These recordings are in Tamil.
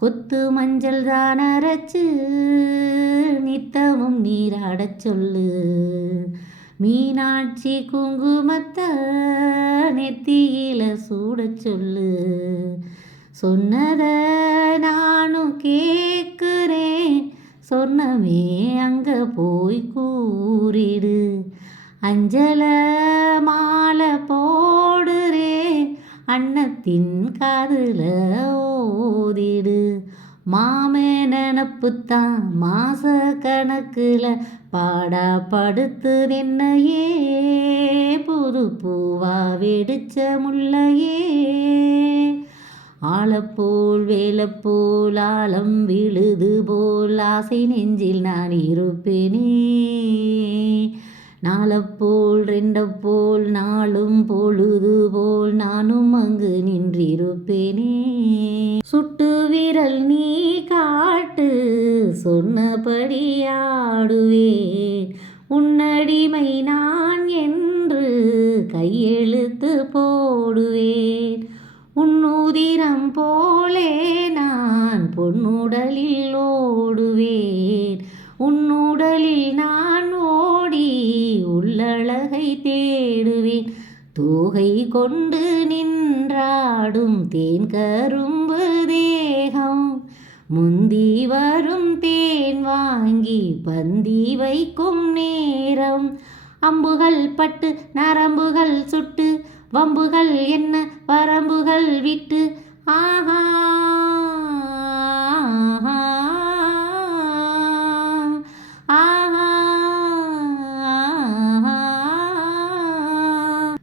கொத்து மஞ்சள் தான் அரைச்சு நித்தமும் நீராடச் சொல்லு. மீனாட்சி குங்குமத்த நெத்தியில சூடச் சொல்லு. சொன்னத நானும் கேட்குறேன் சொன்னமே அங்க போய் கூறிடு. அஞ்சல மாலை போ அன்னத்தின் காதுல ஓதிடு. மாமே நினப்புத்தான் மாச கணக்கில். பாடா படுத்து நின்னையே புது பூவா வெடிச்ச முள்ளையே ஆழப்போல் வேலப்போல் ஆழம் விழுது போல் ஆசை நெஞ்சில் நான் இருப்பேனே. நாளப்போல் ரெண்டப்போல் நாளும் பொழுது போல் நானும் அங்கு நின்றிருப்பேனே. சுட்டு விரல் நீ காட்டு சொன்னபடி ஆடுவேன். உன்னடிமை நான் என்று கையெழுத்து போடுவேன். உன்னுதிரம் போலே நான் பொன்னுடலில் ஓடுவேன். உன்னுடலில் நான் ஓ உள்ளழகை தேடுவேன். தூகை கொண்டு நின்றாடும் தேன் கரும்பு தேகம். முந்தி வரும் தேன் வாங்கி பந்தி வைக்கும் நேரம். அம்புகள் பட்டு நரம்புகள் சுட்டு வம்புகள் என்ன வரம்புகள் விட்டு. ஆஹா!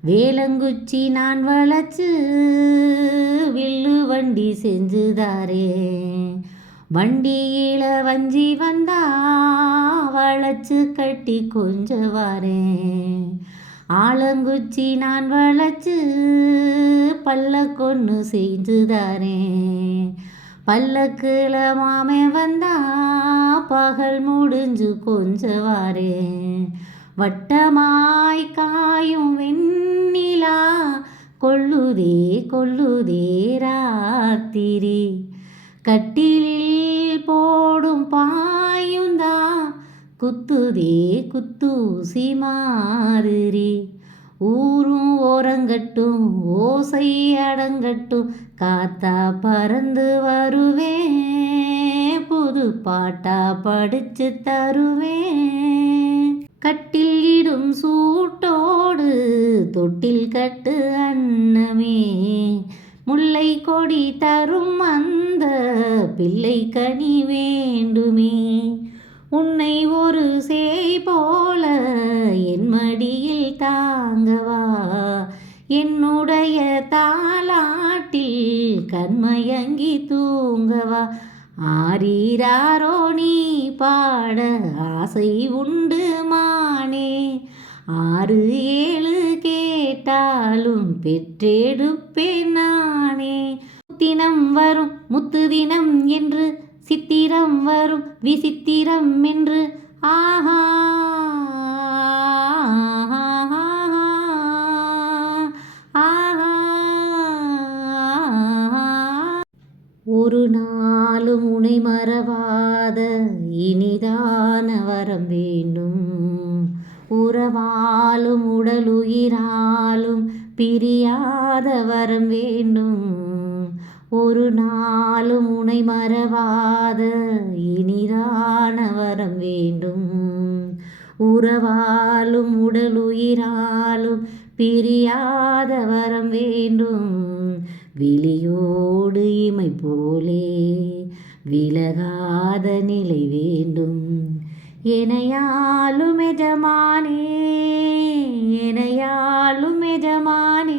வேலங்குச்சி நான் வளச்சு வில்லு வண்டி செஞ்சுதாரே. வண்டியில வஞ்சி வந்தா வளைச்சு கட்டி கொஞ்சவாரே. ஆலங்குச்சி நான் வளைச்சு பல்ல கொன்று செஞ்சுதாரே. பல்லக்குல மாமே வந்தா பகல் முடிஞ்சு கொஞ்சவாரே. வட்டமாய் காயும் வெண்ணிலா கொள்ளுதே கொள்ளுதே ராத்திரி. கட்டிலில் போடும் பாயுந்தா குத்துதே குத்தூசி மாறுரி ஊரும் ஓரங்கட்டும் ஓசை அடங்கட்டும் காத்தா பறந்து வருவேன் புது பாட்டா படிச்சு தருவேன் கட்டில் இடும் சூட்டோடு தொட்டில் கட்டு அன்னமே. முல்லை கொடி தரும் அந்த பிள்ளை கனி வேண்டுமே. உன்னை ஒரு சேய் போல என் மடியில் தாங்கவா. என்னுடைய தாலாட்டில் கண்மயங்கி தூங்கவா. ஆரீராரோ நீ பாட ஆசை உண்டு ஆறு ஏழு கேட்டாலும் பெற்றெடுப்பேன் நானே. தினம் வரும் முத்து தினம் என்று சித்திரம் வரும் விசித்திரம் என்று ஆஹா. ஒரு நாளும் உனை மறவாத இனிதான வரம் வேண்டும். உறவாலும் உடலுயிராலும் பிரியாத வரம் வேண்டும். ஒரு நாளும் உனை மறவாத இனிதான வரம் வேண்டும். உறவாலும் உடலுயிராலும் பிரியாத வரம் வேண்டும். விழியோடு இமை போலே விலகாத நிலை வேண்டும். எனையாலும் எஜமானே எனையாலும் எஜமானே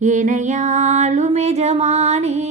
எனையாலும் எஜமானே.